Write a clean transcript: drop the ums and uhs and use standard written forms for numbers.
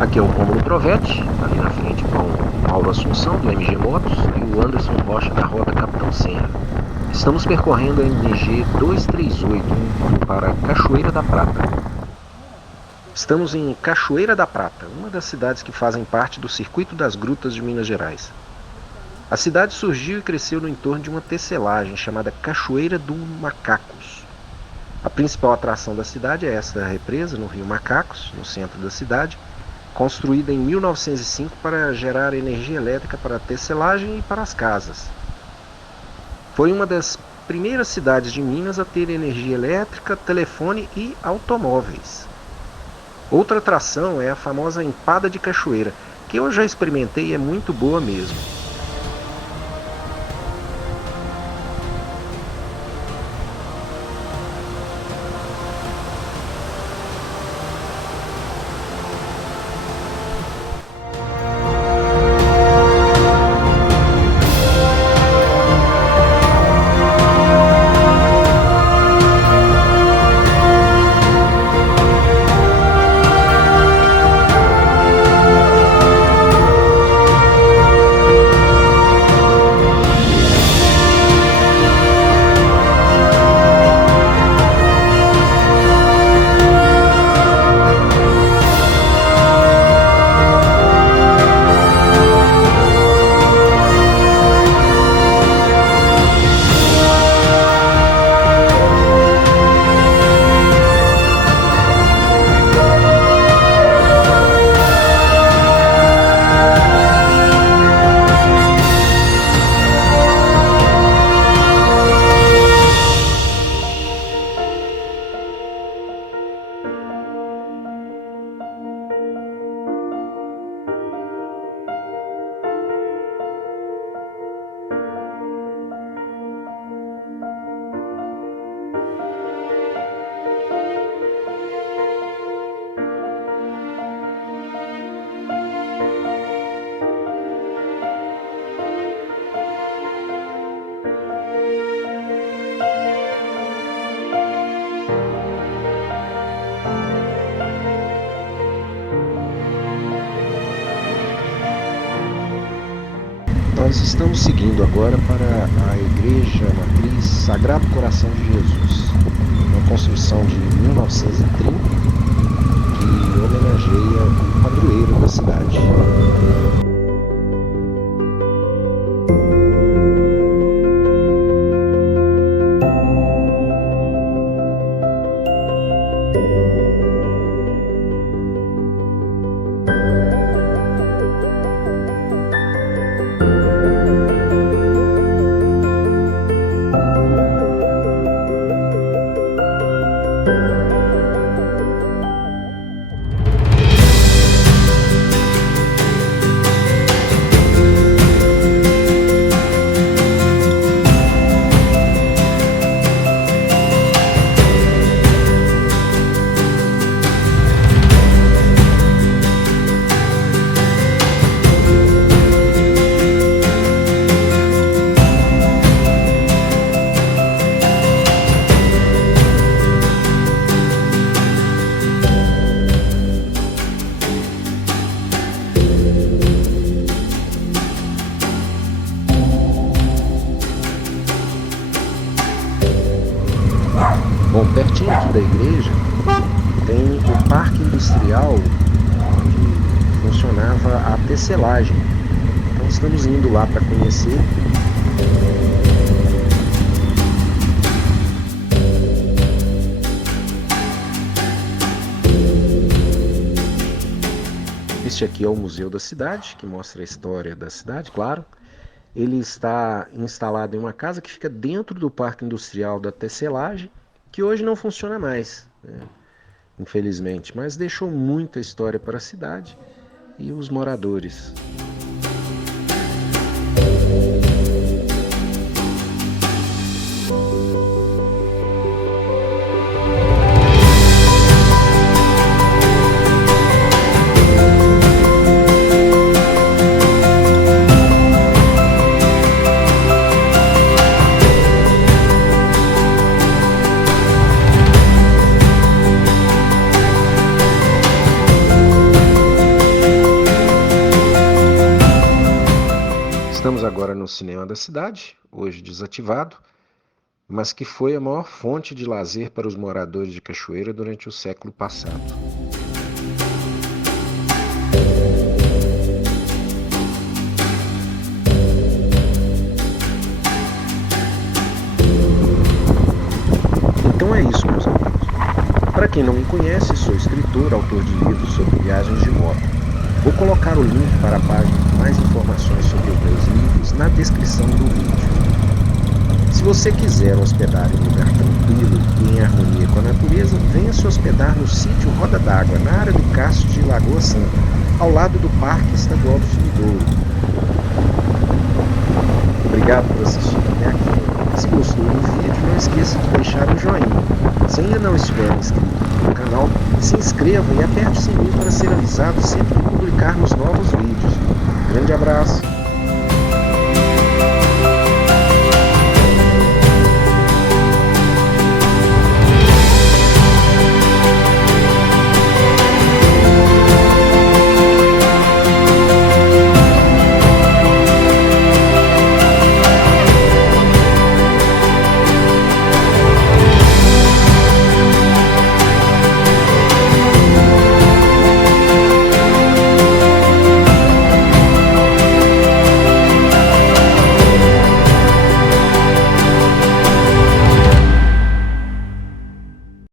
Aqui é o Rômulo Trovetti, ali na frente com o Paulo Assunção, do MG Motos, e o Anderson Rocha, da Rota Capitão Senna. Estamos percorrendo a MG 238 para Cachoeira da Prata. Estamos em Cachoeira da Prata, uma das cidades que fazem parte do Circuito das Grutas de Minas Gerais. A cidade surgiu e cresceu no entorno de uma tecelagem chamada Cachoeira do Macacos. A principal atração da cidade é esta represa no Rio Macacos, no centro da cidade, construída em 1905 para gerar energia elétrica para a tecelagem e para as casas. Foi uma das primeiras cidades de Minas a ter energia elétrica, telefone e automóveis. Outra atração é a famosa empada de cachoeira, que eu já experimentei e é muito boa mesmo. Nós estamos seguindo agora para a Igreja Matriz Sagrado Coração de Jesus, uma construção de 1930 que homenageia o padroeiro da cidade. Bom, pertinho aqui da igreja tem o Parque Industrial onde funcionava a tecelagem. Então estamos indo lá para conhecer. Este aqui é o Museu da Cidade, que mostra a história da cidade, claro. Ele está instalado em uma casa que fica dentro do Parque Industrial da tecelagem, que hoje não funciona mais, né? Infelizmente, mas deixou muita história para a cidade e os moradores. agora no cinema da cidade, hoje desativado, mas que foi a maior fonte de lazer para os moradores de Cachoeira durante o século passado. Então é isso, meus amigos. Para quem não me conhece, sou escritor, autor de livros sobre viagens de moto. Vou colocar o link para a página com mais informações sobre os meus livros na descrição do vídeo. Se você quiser hospedar em um lugar tranquilo e em harmonia com a natureza, venha se hospedar no sítio Roda d'Água, na área do Castro de Lagoa Santa, ao lado do Parque Estadual do Sumidouro. Obrigado por assistir até aqui. Se gostou do vídeo, não esqueça de deixar um joinha. Se ainda não estiver inscrito no canal, se inscreva e aperte o sininho para ser avisado sempre que publicarmos novos vídeos. Grande abraço!